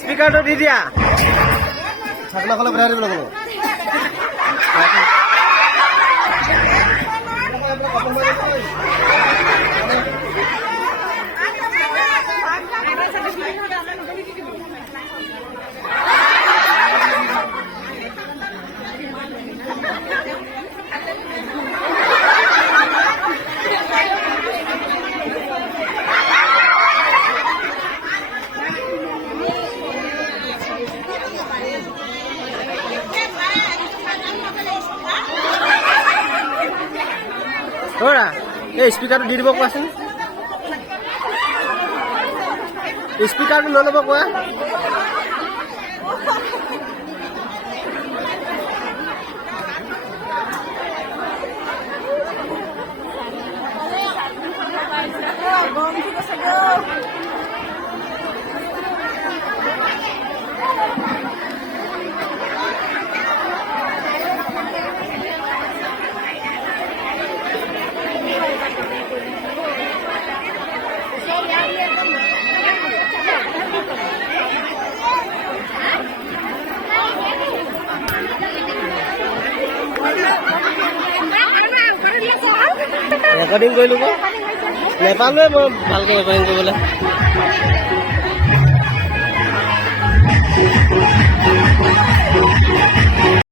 স্পিকাৰটো দি দিয়া ছাগলাখলে বেৰা দিব লাগিব এই স্পিকাৰটো দি দিব কোৱাচোন স্পিকাৰটো লৈ ল'ব কোৱা ৰেকৰ্ডিং কৰিলোঁ মই নেপালোৱে মই ভালকৈ ৰেকৰ্ডিং কৰিবলৈ